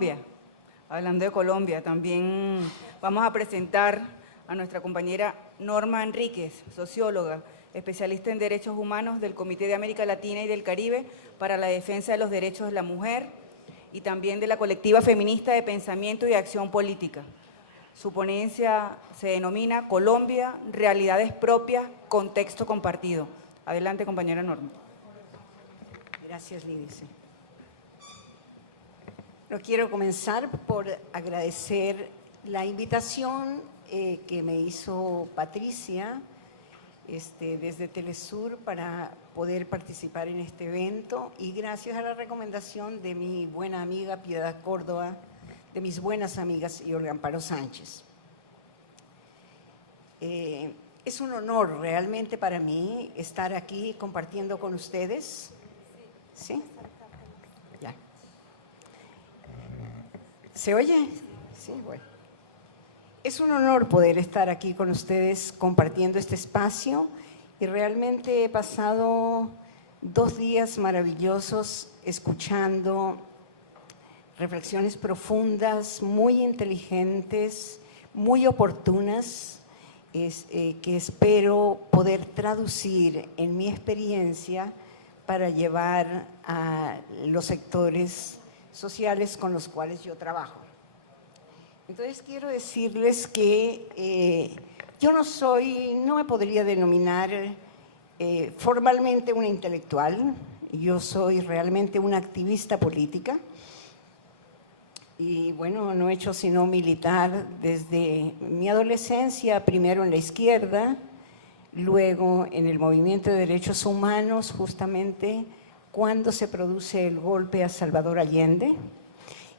Colombia. Hablando de Colombia, también vamos a presentar a nuestra compañera Norma Enríquez, socióloga, especialista en derechos humanos del Comité de América Latina y del Caribe para la defensa de los derechos de la mujer y también de la colectiva feminista de pensamiento y acción política. Su ponencia se denomina Colombia, realidades propias, contexto compartido. Adelante, compañera Norma. Gracias, Lídice. No quiero comenzar por agradecer la invitación que me hizo Patricia desde Telesur para poder participar en este evento, y gracias a la recomendación de mi buena amiga Piedad Córdoba, de mis buenas amigas y Olga Amparo Sánchez. Es un honor realmente para mí estar aquí compartiendo con ustedes. ¿Sí? Ya. ¿Se oye? Sí, bueno. Es un honor poder estar aquí con ustedes compartiendo este espacio, y realmente he pasado 2 días maravillosos escuchando reflexiones profundas, muy inteligentes, muy oportunas, que espero poder traducir en mi experiencia para llevar a los sectores sociales con los cuales yo trabajo. Entonces quiero decirles que yo no me podría denominar formalmente una intelectual. Yo soy realmente una activista política y bueno, no he hecho sino militar desde mi adolescencia, primero en la izquierda, luego en el movimiento de derechos humanos, justamente cuando se produce el golpe a Salvador Allende,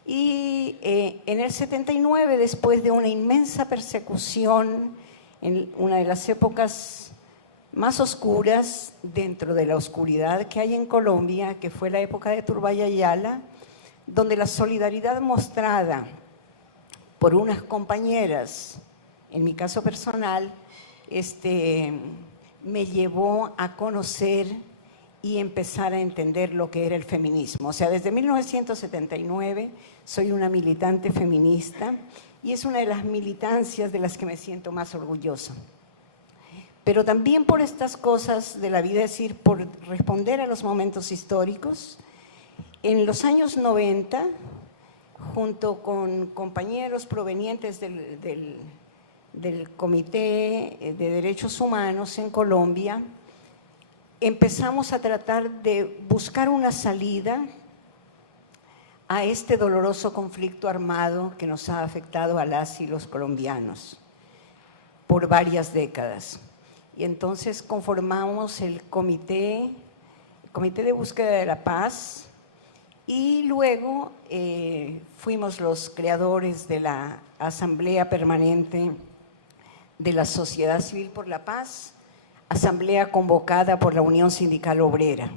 y en el 79, después de una inmensa persecución, en una de las épocas más oscuras dentro de la oscuridad que hay en Colombia, que fue la época de Turbay Ayala, donde la solidaridad mostrada por unas compañeras, en mi caso personal, me llevó a conocer y empezar a entender lo que era el feminismo. O sea, desde 1979 soy una militante feminista, y es una de las militancias de las que me siento más orgullosa. Pero también por estas cosas de la vida, es decir, por responder a los momentos históricos. En los años 90, junto con compañeros provenientes del Comité de Derechos Humanos en Colombia, empezamos a tratar de buscar una salida a este doloroso conflicto armado que nos ha afectado a las y los colombianos por varias décadas. Y entonces conformamos el Comité de Búsqueda de la Paz, y luego fuimos los creadores de la Asamblea Permanente de la Sociedad Civil por la Paz, asamblea convocada por la Unión Sindical Obrera.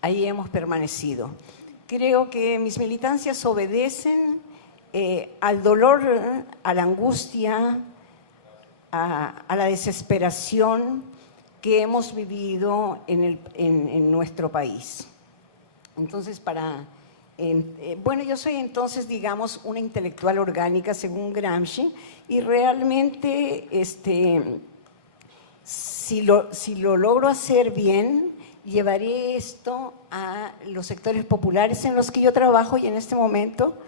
Ahí hemos permanecido. Creo que mis militancias obedecen al dolor, a la angustia, a la desesperación que hemos vivido en nuestro país. Entonces, bueno, yo soy entonces, digamos, una intelectual orgánica según Gramsci, y realmente si lo logro hacer bien, llevaré esto a los sectores populares en los que yo trabajo, y en este momento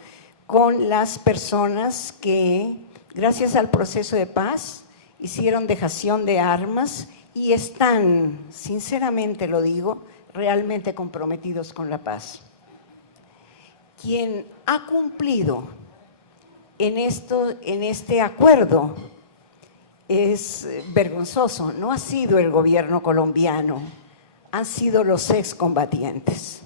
con las personas que, gracias al proceso de paz, hicieron dejación de armas y están, sinceramente lo digo, realmente comprometidos con la paz. Quien ha cumplido en este acuerdo es vergonzoso, no ha sido el gobierno colombiano, han sido los excombatientes.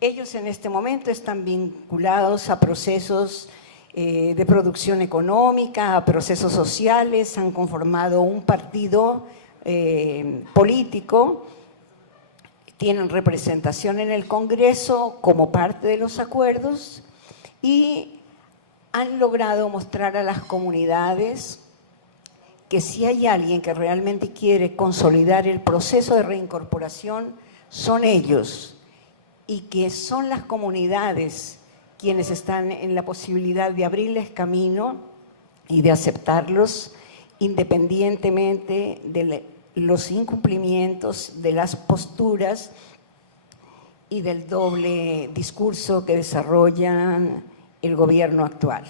Ellos en este momento están vinculados a procesos de producción económica, a procesos sociales, han conformado un partido político, tienen representación en el Congreso como parte de los acuerdos, y han logrado mostrar a las comunidades que si hay alguien que realmente quiere consolidar el proceso de reincorporación, son ellos, y que son las comunidades quienes están en la posibilidad de abrirles camino y de aceptarlos independientemente de los incumplimientos, de las posturas y del doble discurso que desarrollan el gobierno actual.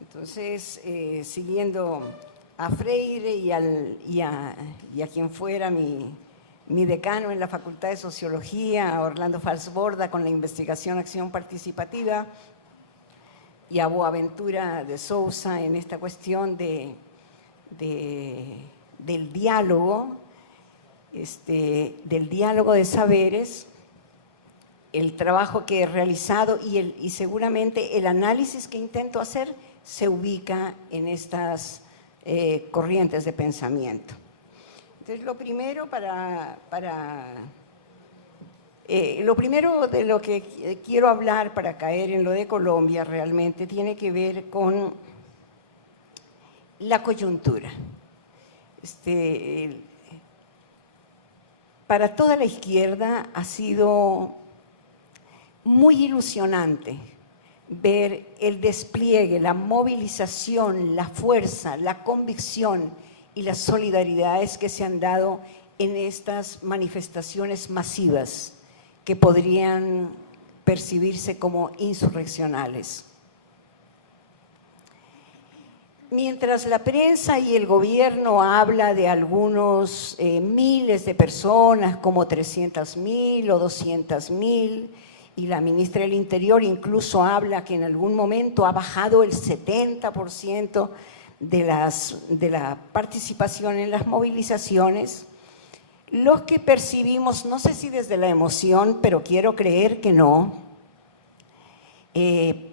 Entonces, siguiendo a Freire y a quien fuera mi decano en la Facultad de Sociología, Orlando Falsborda, con la investigación Acción Participativa, y a Boaventura de Sousa en esta cuestión del diálogo, del diálogo de saberes, el trabajo que he realizado y seguramente el análisis que intento hacer se ubica en estas corrientes de pensamiento. Entonces, lo primero de lo que quiero hablar para caer en lo de Colombia realmente tiene que ver con la coyuntura. Para toda la izquierda ha sido muy ilusionante ver el despliegue, la movilización, la fuerza, la convicción y las solidaridades que se han dado en estas manifestaciones masivas que podrían percibirse como insurreccionales. Mientras la prensa y el gobierno habla de algunos miles de personas, como 300.000 o 200.000, y la ministra del Interior incluso habla que en algún momento ha bajado el 70% de la participación en las movilizaciones, los que percibimos, no sé si desde la emoción, pero quiero creer que no,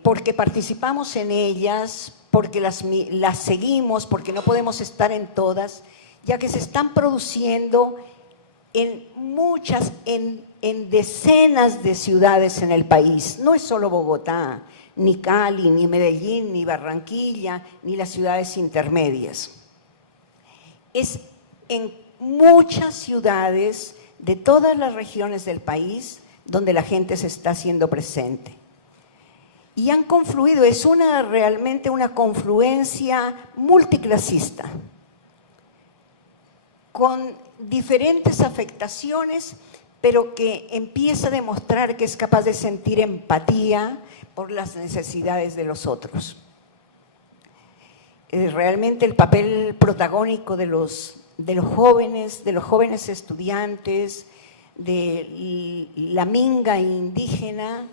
porque participamos en ellas, porque las seguimos, porque no podemos estar en todas, ya que se están produciendo en decenas de ciudades en el país. No es solo Bogotá, ni Cali, ni Medellín, ni Barranquilla, ni las ciudades intermedias. Es en muchas ciudades de todas las regiones del país donde la gente se está haciendo presente. Y han confluido, es realmente una confluencia multiclasista, con diferentes afectaciones, pero que empieza a demostrar que es capaz de sentir empatía por las necesidades de los otros. Realmente el papel protagónico de los jóvenes estudiantes, de la minga indígena,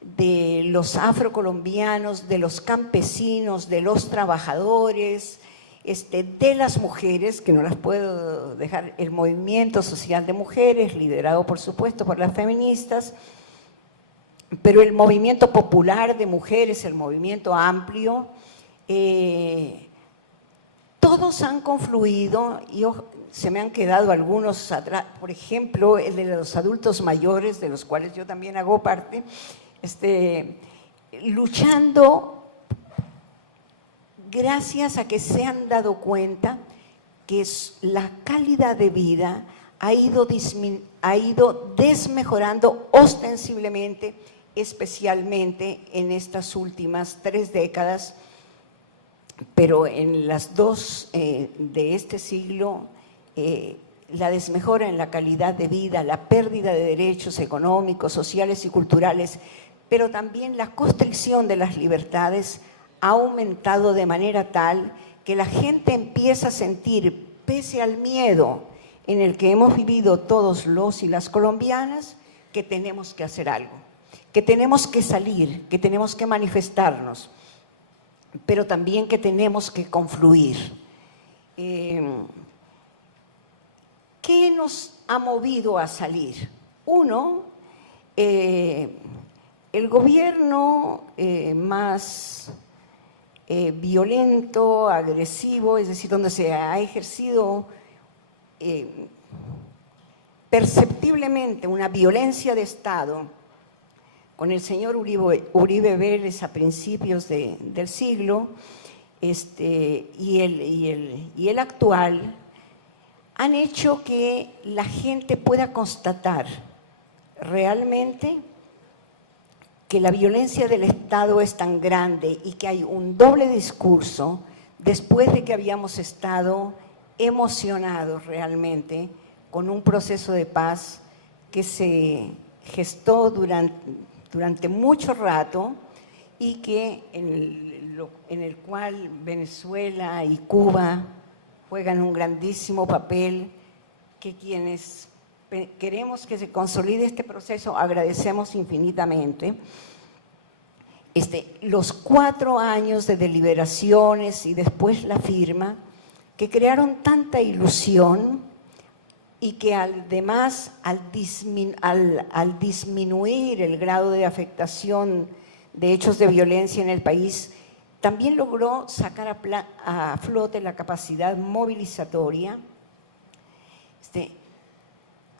de los afrocolombianos, de los campesinos, de los trabajadores, de las mujeres, que no las puedo dejar, el movimiento social de mujeres, liderado por supuesto por las feministas, pero el movimiento popular de mujeres, el movimiento amplio, todos han confluido y se me han quedado algunos atrás, por ejemplo, el de los adultos mayores, de los cuales yo también hago parte, luchando gracias a que se han dado cuenta que la calidad de vida ha ido desmejorando ostensiblemente, especialmente en estas últimas 3 décadas, pero en las 2 de este siglo, la desmejora en la calidad de vida, la pérdida de derechos económicos, sociales y culturales, pero también la constricción de las libertades ha aumentado de manera tal que la gente empieza a sentir, pese al miedo en el que hemos vivido todos los y las colombianas, que tenemos que hacer algo, que tenemos que salir, que tenemos que manifestarnos, pero también que tenemos que confluir. ¿Qué nos ha movido a salir? Uno, el gobierno más violento, agresivo, es decir, donde se ha ejercido perceptiblemente una violencia de Estado, con el señor Uribe Vélez a principios del siglo, y el actual, han hecho que la gente pueda constatar realmente que la violencia del Estado es tan grande y que hay un doble discurso después de que habíamos estado emocionados realmente con un proceso de paz que se gestó durante mucho rato y que en el cual Venezuela y Cuba juegan un grandísimo papel, que quienes queremos que se consolide este proceso agradecemos infinitamente. Los 4 años de deliberaciones y después la firma, que crearon tanta ilusión y que además al disminuir el grado de afectación de hechos de violencia en el país, también logró sacar a flote la capacidad movilizatoria,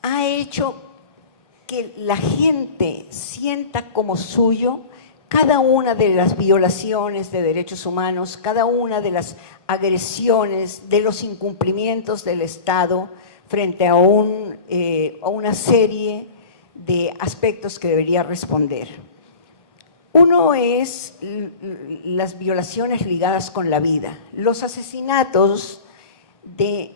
ha hecho que la gente sienta como suyo cada una de las violaciones de derechos humanos, cada una de las agresiones, de los incumplimientos del Estado frente a una serie de aspectos que debería responder. Uno es las violaciones ligadas con la vida, los asesinatos de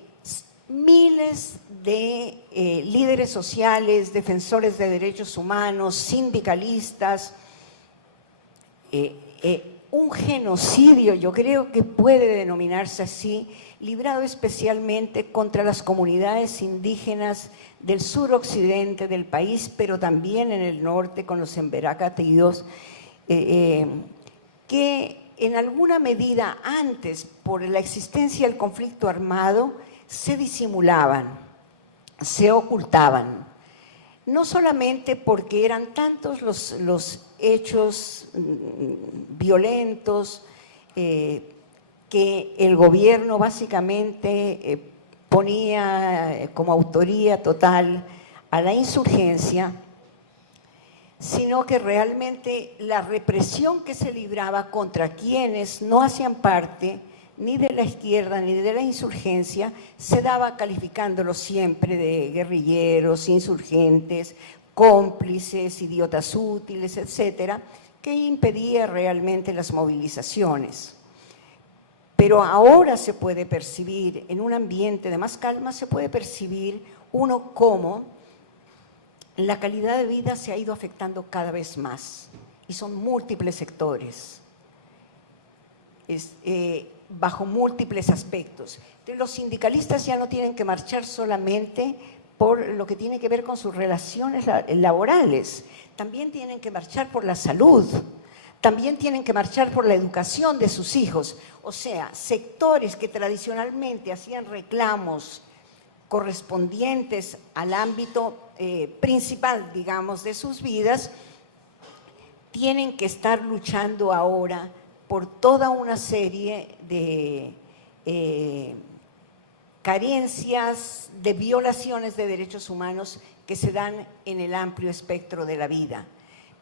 miles de líderes sociales, defensores de derechos humanos, sindicalistas, un genocidio, yo creo que puede denominarse así, librado especialmente contra las comunidades indígenas del suroccidente del país, pero también en el norte con los emberá-catíos, que en alguna medida antes, por la existencia del conflicto armado, se disimulaban, se ocultaban, no solamente porque eran tantos los hechos violentos que el gobierno básicamente ponía como autoría total a la insurgencia, sino que realmente la represión que se libraba contra quienes no hacían parte ni de la izquierda ni de la insurgencia se daba calificándolos siempre de guerrilleros, insurgentes, cómplices, idiotas útiles, etcétera, que impedía realmente las movilizaciones. Pero ahora se puede percibir, en un ambiente de más calma, se puede percibir uno cómo la calidad de vida se ha ido afectando cada vez más y son múltiples sectores, bajo múltiples aspectos. Entonces, los sindicalistas ya no tienen que marchar solamente por lo que tiene que ver con sus relaciones laborales, también tienen que marchar por la salud, también tienen que marchar por la educación de sus hijos. O sea, sectores que tradicionalmente hacían reclamos correspondientes al ámbito principal, digamos, de sus vidas, tienen que estar luchando ahora por toda una serie de carencias, de violaciones de derechos humanos que se dan en el amplio espectro de la vida.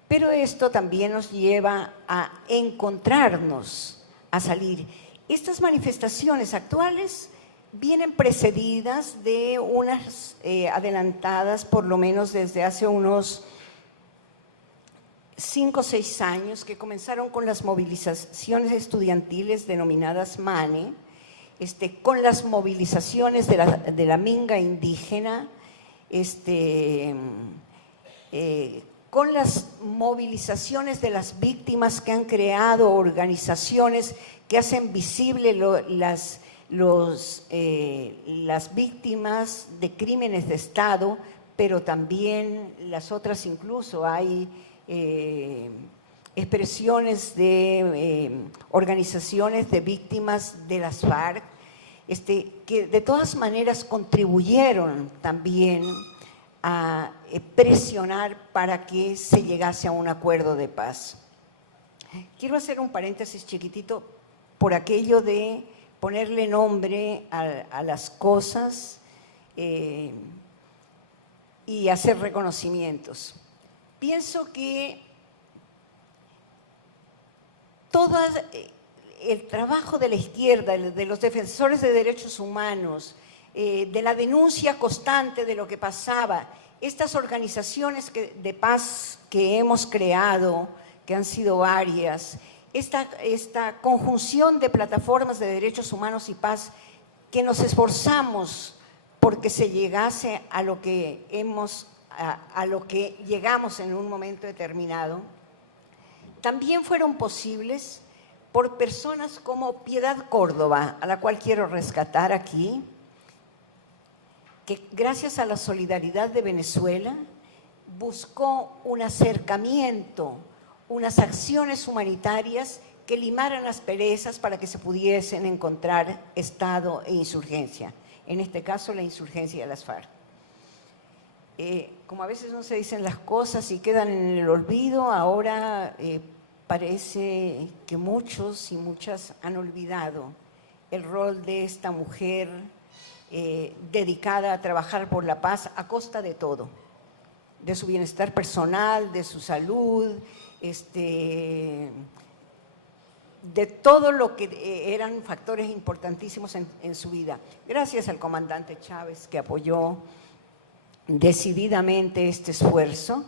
Pero esto también nos lleva a encontrarnos, a salir. Estas manifestaciones actuales vienen precedidas de unas adelantadas, por lo menos desde hace unos 5 o 6 años, que comenzaron con las movilizaciones estudiantiles denominadas MANE, con las movilizaciones de la minga indígena, con las movilizaciones de las víctimas que han creado organizaciones que hacen visible las víctimas de crímenes de Estado, pero también las otras, incluso hay expresiones de organizaciones de víctimas de las FARC, que de todas maneras contribuyeron también a presionar para que se llegase a un acuerdo de paz. Quiero hacer un paréntesis chiquitito por aquello de ponerle nombre a las cosas y hacer reconocimientos. Pienso que todo el trabajo de la izquierda, de los defensores de derechos humanos, de la denuncia constante de lo que pasaba, estas organizaciones de paz que hemos creado, que han sido varias, esta conjunción de plataformas de derechos humanos y paz que nos esforzamos porque se llegase a lo que llegamos en un momento determinado, también fueron posibles por personas como Piedad Córdoba, a la cual quiero rescatar aquí, que gracias a la solidaridad de Venezuela buscó un acercamiento, unas acciones humanitarias que limaran asperezas para que se pudiesen encontrar Estado e insurgencia, en este caso la insurgencia de las FARC. Como a veces no se dicen las cosas y quedan en el olvido, ahora parece que muchos y muchas han olvidado el rol de esta mujer dedicada a trabajar por la paz a costa de todo, de su bienestar personal, de su salud, de todo lo que eran factores importantísimos en su vida. Gracias al comandante Chávez, que apoyó decididamente este esfuerzo,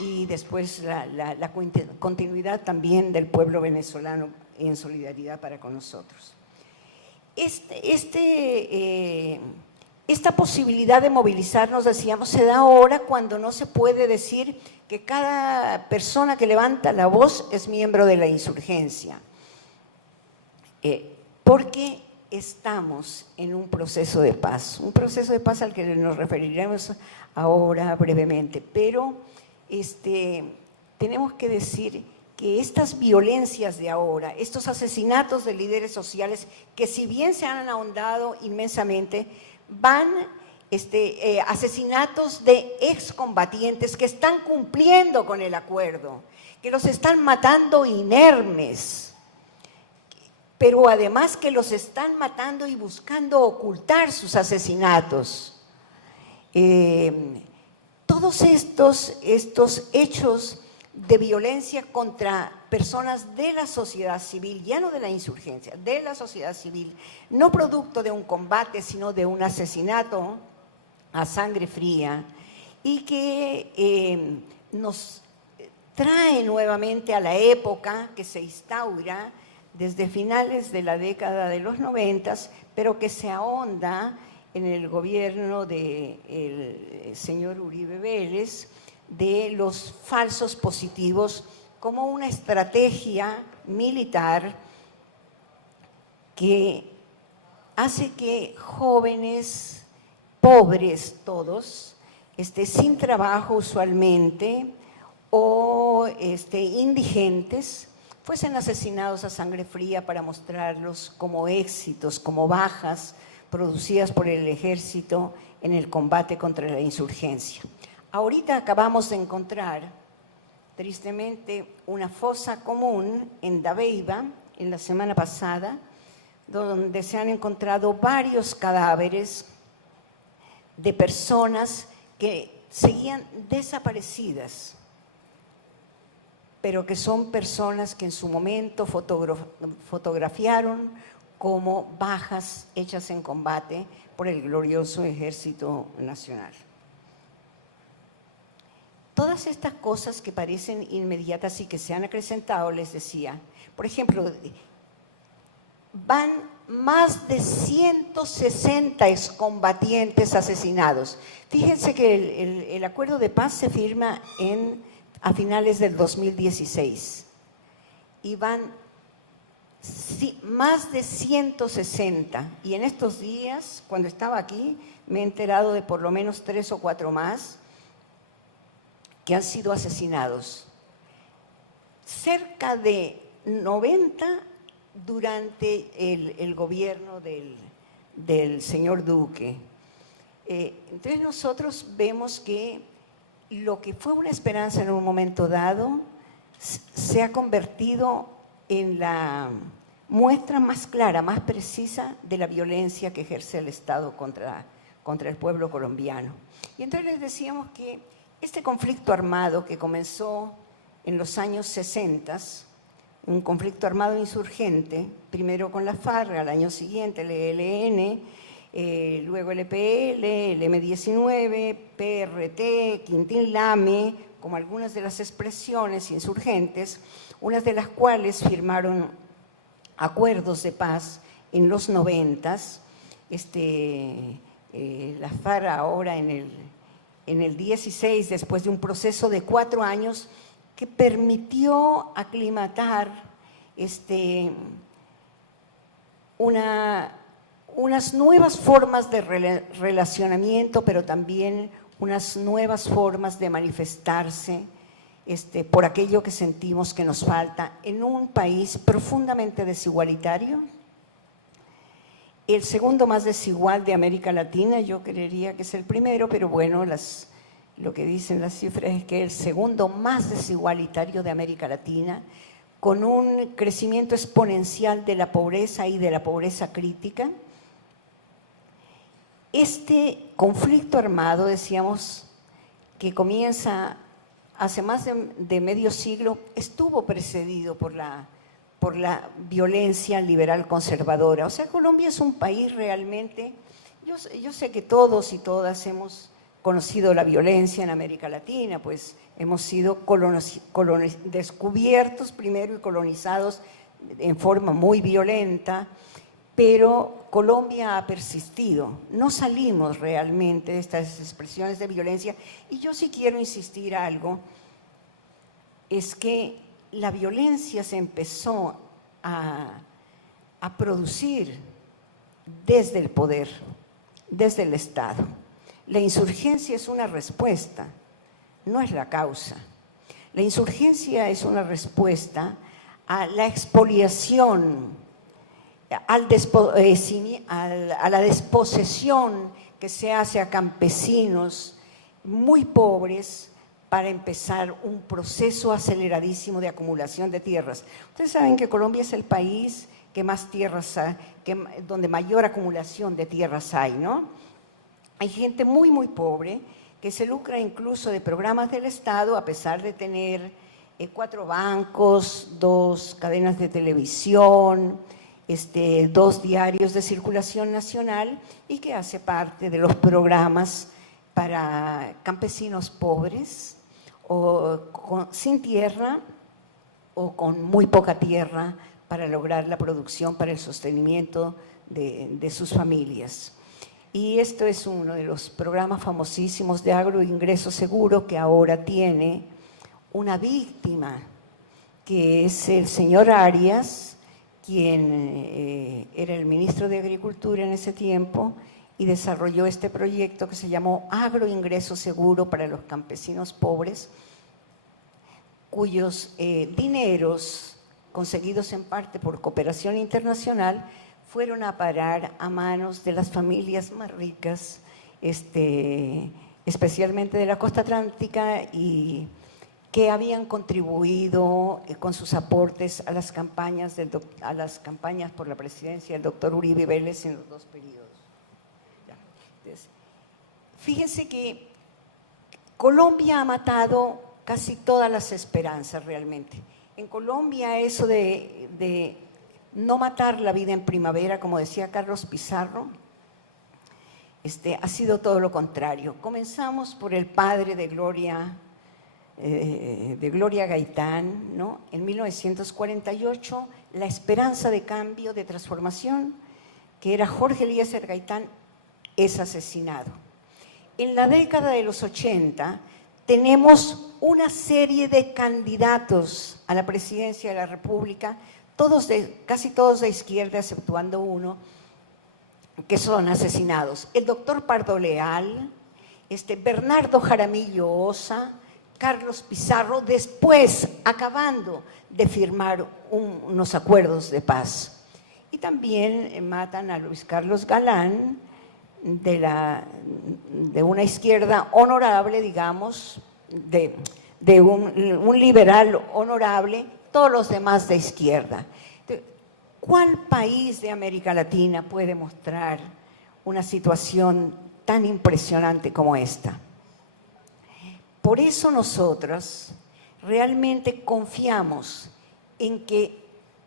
y después la continuidad también del pueblo venezolano en solidaridad para con nosotros. Esta posibilidad de movilizarnos, decíamos, se da ahora cuando no se puede decir que cada persona que levanta la voz es miembro de la insurgencia, porque estamos en un proceso de paz al que nos referiremos ahora brevemente, pero tenemos que decir que estas violencias de ahora, estos asesinatos de líderes sociales, que si bien se han ahondado inmensamente, van asesinatos de excombatientes que están cumpliendo con el acuerdo, que los están matando inermes, pero además que los están matando y buscando ocultar sus asesinatos. Todos estos hechos de violencia contra personas de la sociedad civil, ya no de la insurgencia, de la sociedad civil, no producto de un combate, sino de un asesinato a sangre fría, y que nos trae nuevamente a la época que se instaura desde finales de la década de los 90, pero que se ahonda en el gobierno del señor Uribe Vélez, de los falsos positivos como una estrategia militar que hace que jóvenes, pobres todos, sin trabajo usualmente, o indigentes, fuesen asesinados a sangre fría para mostrarlos como éxitos, como bajas producidas por el ejército en el combate contra la insurgencia. Ahorita acabamos de encontrar, tristemente, una fosa común en Dabeiba, en la semana pasada, donde se han encontrado varios cadáveres de personas que seguían desaparecidas, pero que son personas que en su momento fotografiaron como bajas hechas en combate por el glorioso Ejército Nacional. Todas estas cosas que parecen inmediatas y que se han acrecentado, les decía, por ejemplo, van más de 160 excombatientes asesinados. Fíjense que el acuerdo de paz se firma a finales del 2016 y van más de 160. Y en estos días, cuando estaba aquí, me he enterado de por lo menos 3 o 4 más que han sido asesinados. Cerca de 90 durante el gobierno del señor Duque. Entonces nosotros vemos que lo que fue una esperanza en un momento dado se ha convertido en la muestra más clara, más precisa de la violencia que ejerce el Estado contra el pueblo colombiano. Y entonces les decíamos que este conflicto armado que comenzó en los años 60, un conflicto armado insurgente, primero con la FARC, al año siguiente el ELN, luego el EPL, el M-19, PRT, Quintín Lame, como algunas de las expresiones insurgentes, unas de las cuales firmaron acuerdos de paz en los 90s, la FARC ahora en el 16, después de un proceso de 4 años que permitió aclimatar unas nuevas formas de relacionamiento, pero también unas nuevas formas de manifestarse por aquello que sentimos que nos falta en un país profundamente desigualitario, el segundo más desigual de América Latina. Yo creería que es el primero, pero bueno, lo que dicen las cifras es que el segundo más desigualitario de América Latina, con un crecimiento exponencial de la pobreza y de la pobreza crítica. Este conflicto armado, decíamos, que comienza hace más de medio siglo, estuvo precedido por la violencia liberal conservadora. O sea, Colombia es un país realmente, yo sé que todos y todas hemos conocido la violencia en América Latina, pues hemos sido descubiertos primero y colonizados en forma muy violenta, pero Colombia ha persistido. No salimos realmente de estas expresiones de violencia. Y yo sí quiero insistir algo, es que la violencia se empezó a producir desde el poder, desde el Estado. La insurgencia es una respuesta, no es la causa. La insurgencia es una respuesta a la expoliación, a la desposesión que se hace a campesinos muy pobres para empezar un proceso aceleradísimo de acumulación de tierras. Ustedes saben que Colombia es el país que más tierras donde mayor acumulación de tierras hay, ¿no? Hay gente muy, muy pobre que se lucra incluso de programas del Estado, a pesar de tener 4 bancos, 2 cadenas de televisión, 2 diarios de circulación nacional, y que hace parte de los programas para campesinos pobres o sin tierra o con muy poca tierra para lograr la producción, para el sostenimiento de sus familias. Y esto es uno de los programas famosísimos de agroingreso seguro, que ahora tiene una víctima, que es el señor Arias, quien era el ministro de Agricultura en ese tiempo y desarrolló este proyecto que se llamó Agroingreso Seguro para los campesinos pobres, cuyos dineros, conseguidos en parte por cooperación internacional, fueron a parar a manos de las familias más ricas, especialmente de la costa atlántica, y que habían contribuido con sus aportes a las campañas por la presidencia del doctor Uribe Vélez en los 2 periodos. Entonces, fíjense que Colombia ha matado casi todas las esperanzas realmente. En Colombia eso de no matar la vida en primavera, como decía Carlos Pizarro, ha sido todo lo contrario. Comenzamos por el padre de Gloria Gaitán, ¿no? En 1948, la esperanza de cambio, de transformación, que era Jorge Eliezer Gaitán, es asesinado. En la década de los 80 tenemos una serie de candidatos a la presidencia de la República, casi todos de izquierda, exceptuando uno, que son asesinados. El doctor Pardo Leal, Bernardo Jaramillo Osa, Carlos Pizarro, después acabando de firmar unos acuerdos de paz. Y también matan a Luis Carlos Galán, de una izquierda honorable, digamos, de un liberal honorable, todos los demás de izquierda. ¿Cuál país de América Latina puede mostrar una situación tan impresionante como esta? Por eso nosotros realmente confiamos en que,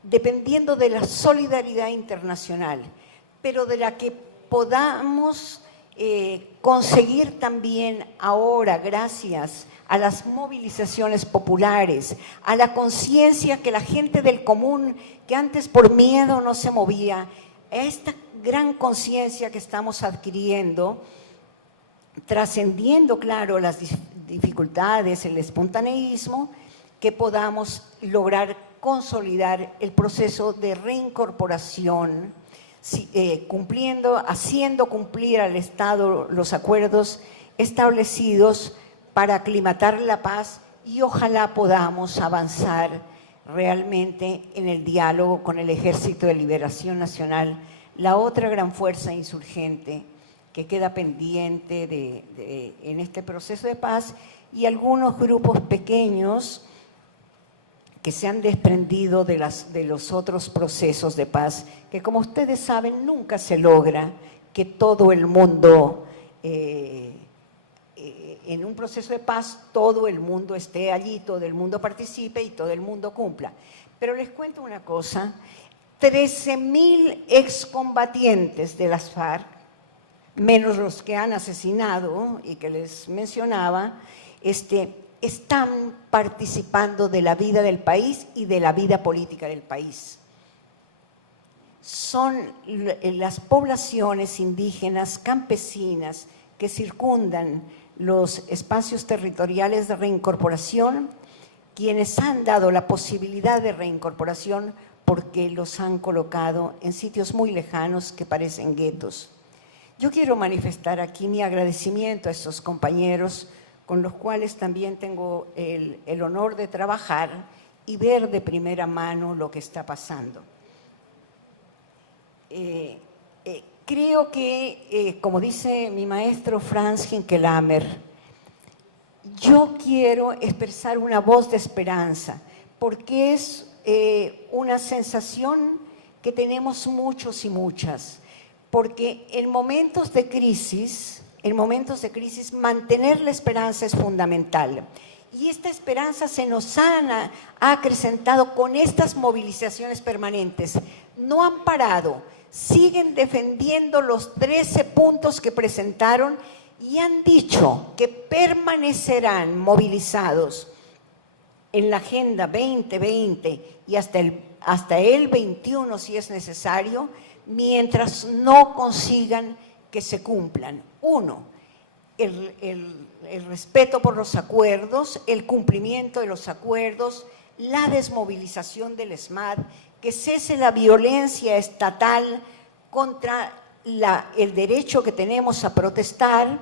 dependiendo de la solidaridad internacional, pero de la que podamos conseguir también ahora, gracias a las movilizaciones populares, a la conciencia que la gente del común, que antes por miedo no se movía, a esta gran conciencia que estamos adquiriendo, trascendiendo, claro, las dificultades, el espontaneísmo, que podamos lograr consolidar el proceso de reincorporación, haciendo cumplir al Estado los acuerdos establecidos para aclimatar la paz, y ojalá podamos avanzar realmente en el diálogo con el Ejército de Liberación Nacional, la otra gran fuerza insurgente que queda pendiente en este proceso de paz, y algunos grupos pequeños que se han desprendido de los otros procesos de paz, que como ustedes saben nunca se logra que todo el mundo, en un proceso de paz, todo el mundo esté allí, todo el mundo participe y todo el mundo cumpla. Pero les cuento una cosa, 13.000 excombatientes de las FARC, menos los que han asesinado y que les mencionaba, están participando de la vida del país y de la vida política del país. Son las poblaciones indígenas, campesinas, que circundan los espacios territoriales de reincorporación, quienes han dado la posibilidad de reincorporación porque los han colocado en sitios muy lejanos que parecen guetos. Yo quiero manifestar aquí mi agradecimiento a estos compañeros con los cuales también tengo el honor de trabajar y ver de primera mano lo que está pasando. Creo que, como dice mi maestro Franz Hinkelamer, yo quiero expresar una voz de esperanza, porque es una sensación que tenemos muchos y muchas, porque en momentos de crisis, mantener la esperanza es fundamental. Y esta esperanza se nos ha acrecentado con estas movilizaciones permanentes. No han parado, siguen defendiendo los 13 puntos que presentaron y han dicho que permanecerán movilizados en la Agenda 2020 y hasta el 21 si es necesario, mientras no consigan que se cumplan. Uno, el respeto por los acuerdos, el cumplimiento de los acuerdos, la desmovilización del ESMAD, que cese la violencia estatal contra el derecho que tenemos a protestar,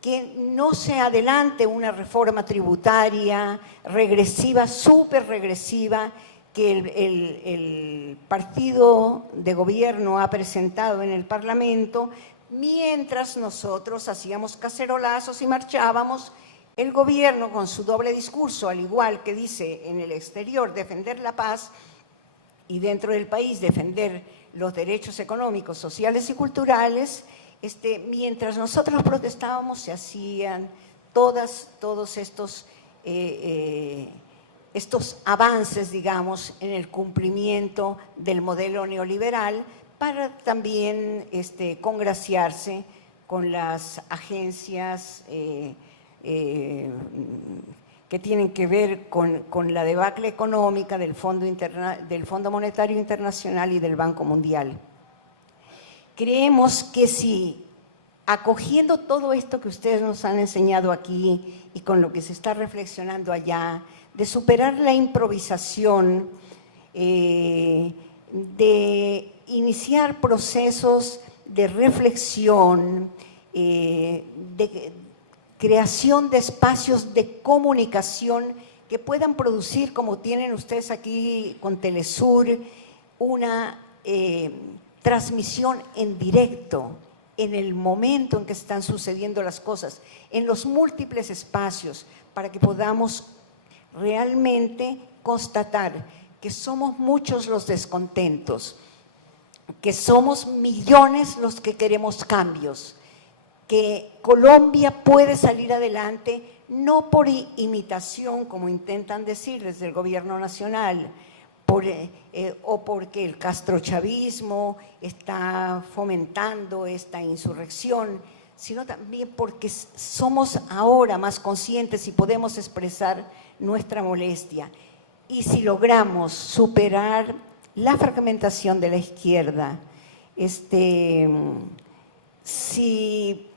que no se adelante una reforma tributaria regresiva, súper regresiva, que el partido de gobierno ha presentado en el Parlamento. Mientras nosotros hacíamos cacerolazos y marchábamos, el gobierno con su doble discurso, al igual que dice en el exterior defender la paz y dentro del país defender los derechos económicos, sociales y culturales, mientras nosotros protestábamos se hacían todos estos avances, digamos, en el cumplimiento del modelo neoliberal, para también congraciarse con las agencias que tienen que ver con la debacle económica del Fondo Monetario Internacional y del Banco Mundial. Creemos que si, acogiendo todo esto que ustedes nos han enseñado aquí y con lo que se está reflexionando allá, de superar la improvisación, de iniciar procesos de reflexión, de creación de espacios de comunicación que puedan producir, como tienen ustedes aquí con Telesur, una transmisión en directo, en el momento en que están sucediendo las cosas, en los múltiples espacios, para que podamos realmente constatar que somos muchos los descontentos, que somos millones los que queremos cambios, que Colombia puede salir adelante no por imitación, como intentan decir desde el gobierno nacional, o porque el castrochavismo está fomentando esta insurrección, sino también porque somos ahora más conscientes y podemos expresar nuestra molestia. Y si logramos superar la fragmentación de la izquierda, si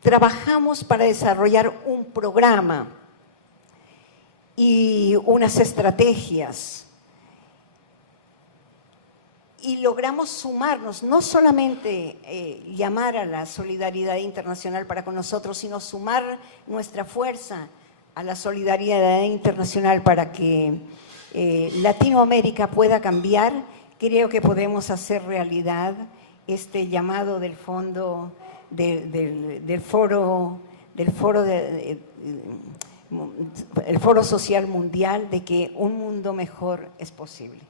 trabajamos para desarrollar un programa y unas estrategias y logramos sumarnos, no solamente llamar a la solidaridad internacional para con nosotros, sino sumar nuestra fuerza a la solidaridad internacional para que Latinoamérica pueda cambiar, creo que podemos hacer realidad este llamado del fondo, del foro Social Mundial de que un mundo mejor es posible.